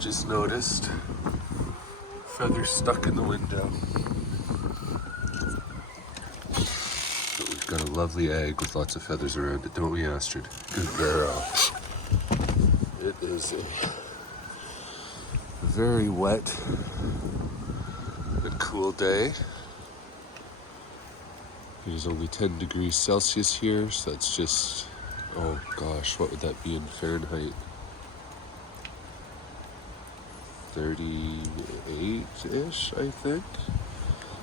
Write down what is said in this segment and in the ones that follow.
Just noticed feathers stuck in the window. But we've got a lovely egg with lots of feathers around it, don't we, Astrid? Good girl. It is a very wet and cool day. It is only 10 degrees Celsius here, so that's just, oh gosh, what would that be in Fahrenheit? 38-ish, I think.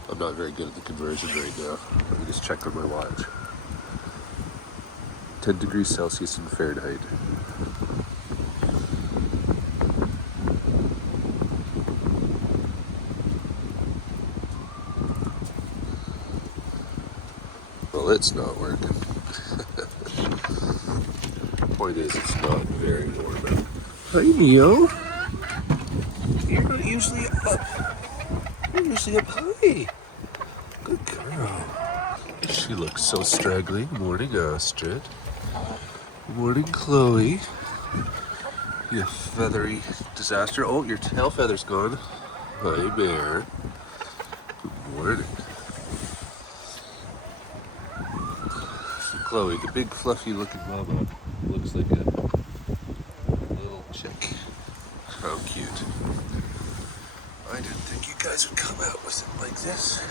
I'm not very good at the conversion right now. Let me just check on my watch. 10 degrees Celsius in Fahrenheit. Well, it's not working. Point is, it's not very warm out. Hi, Neo. You're not usually up. You're usually up high. Good girl. She looks so straggly. Morning, Astrid. Morning, Chloe. You feathery disaster. Oh, your tail feather's gone. Hi, Bear. Good morning. Chloe, the big fluffy looking mama, looks like a little chick. How cute. I didn't think you guys would come out with it like this.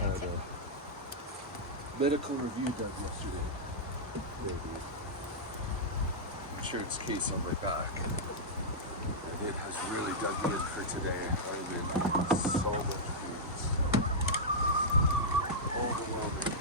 Had a medical review done yesterday. Insurance case on my back. And it has really dug me in for today. I'm in so much pain. Overwhelming.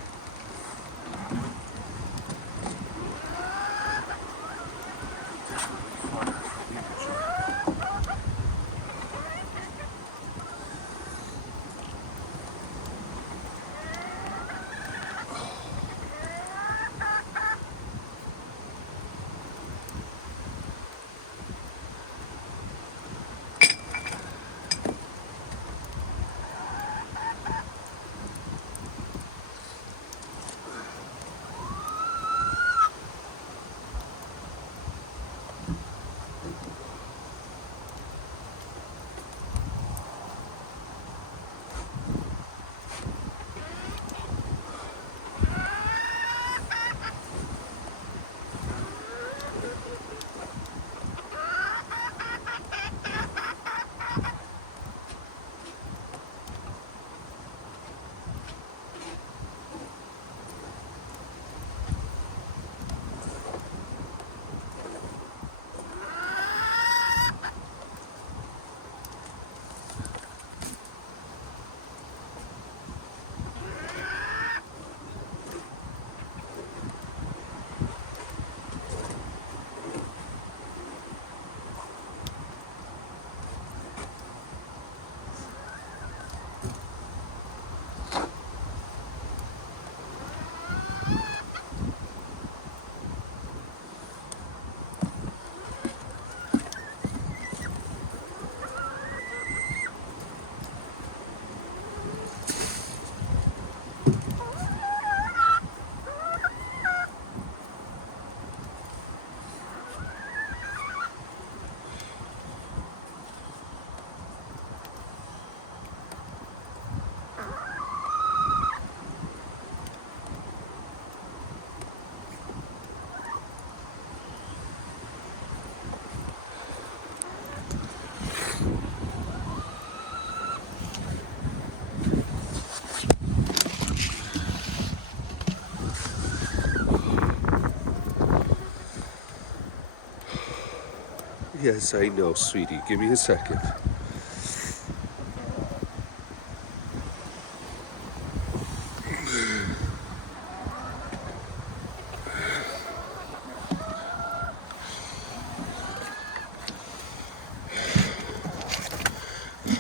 Yes, I know, sweetie. Give me a second.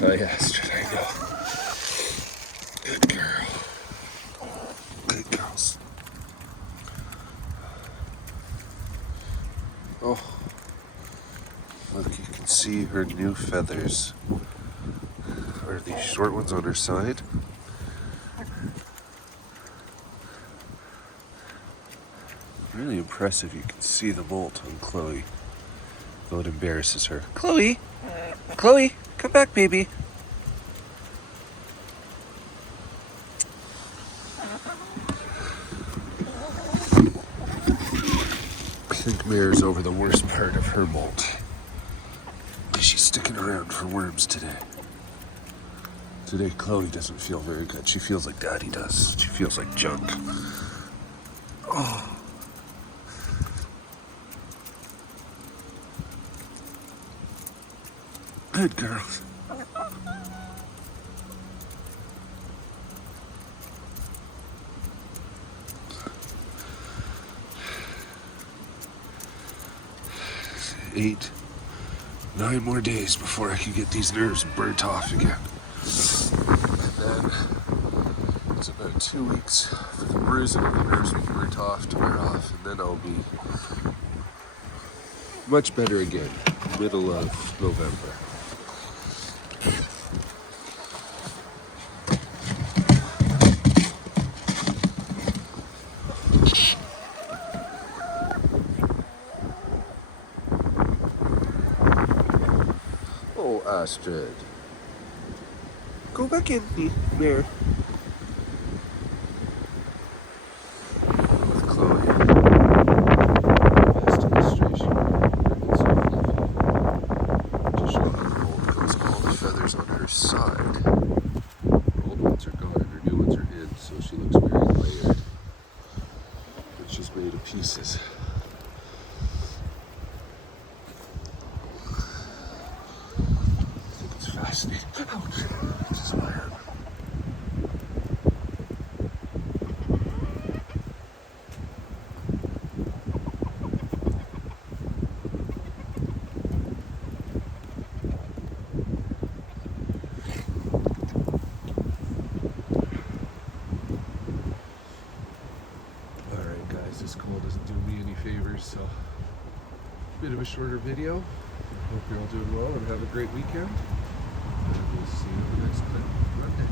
I asked her, I know. Good girl. Good girls. Oh, look, you can see her new feathers. Are these short ones on her side? Really impressive. You can see the molt on Chloe, though it embarrasses her. Chloe! Chloe! Come back, baby! I think Mare's over the worst part of her molt. She's sticking around for worms today. Today, Chloe doesn't feel very good. She feels like Daddy does. She feels like junk. Oh. Good girls. Eight, 9 more days before I can get these nerves burnt off again. And then it's about 2 weeks for the bruising of the nerves being burnt off to wear off, and then I'll be much better again, middle of November. Oh, Astrid. Go back in, Mare. With Chloe. Best illustration. It's so fluffy. To show how the mold goes, all the feathers on her side. Old ones are gone and her new ones are in, so she looks very layered. But she's made of pieces. I think it's fascinating. Ouch. This is my arm. Alright guys, this cold doesn't do me any favors, so bit of a shorter video. Hope you're all doing well and have a great weekend. And we'll see you next Monday.